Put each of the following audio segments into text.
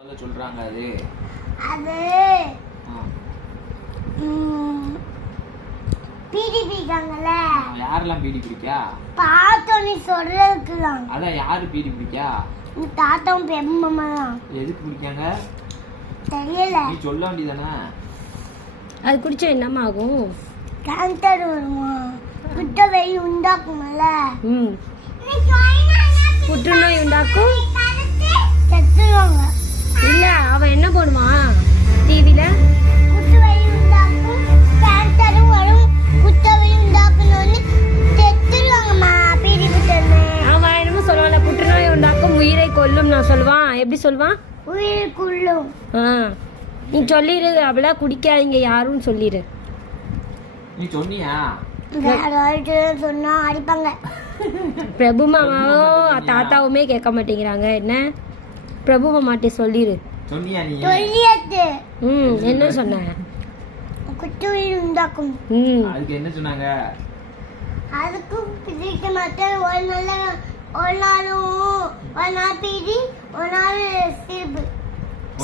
சொல்றாங்க அது அது பீடி பிடிக்காங்கல்ல. யாரெல்லாம் பீடி பிடிக்கா? பார்த்தோன்னே சொல்றதுக்குலாம். அதான் யாரு பீடி பிடிக்கா? தாத்தாவும் பெரியம்மா தான். எதுக்கு பிடிக்காங்க தெரியல. நீ சொல்ல வேண்டியதானே. அது குடிச்சா என்னம்மா ஆகும்? கேன்சர் வருமா? குட்ட வெயி உண்டாக்குமல்ல. புற்றுநோய் உண்டாக்கும். செத்துருவாங்க. இல்ல அவன் என்ன போடுவான் டிவில? குட்ட வெயி உண்டாக்கும், கேன்சரும் வரும். குட்ட வெயி உண்டாக்குனோன்னு செத்துருவாங்கம்மா பீடி பிடிச்சோன்னு. அவன் என்னமோ சொல்லுவான்ல, புற்றுநோய் உண்டாக்கும் உயிரை கொல்லும். நான் சொல்லுவான். எப்படி சொல்லுவான்? உயிருக்குள்ளும். நீ சொல்லிடு, அவளா குடிக்காதீங்க யாரும் சொல்லிடு. நீ சொன்னியா? சொன்னா அடிப்பாங்க. பிரபு மாமாவும் தாத்தாவுமே கேட்க மாட்டேங்கிறாங்க. என்ன பிரபு மாமாட்டே சொல்லிடு. சொன்னியா நீ? சொல்லியாச்சு. என்ன சொன்ன? குட்டுவை உண்டாக்கும். அதுக்கு என்ன சொன்னாங்க? அதுக்கும் பிடிக்க மாட்டேன். ஒரு நாள் பீடி, ஒரு நாள் சிறப்பு.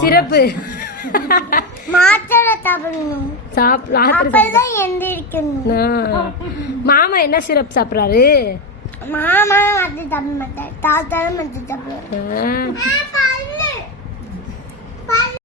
சிறப்பு மாத்திரை சாப்பிடணும். அப்பதான் எந்திரிக்கணும். மாமா என்ன சிரப் சாப்பிடுறாரு? மாமா மாத்தி சாப்பிட மாட்டார். தாத்தாலும் மாத்தி சாப்பிடுவாரு.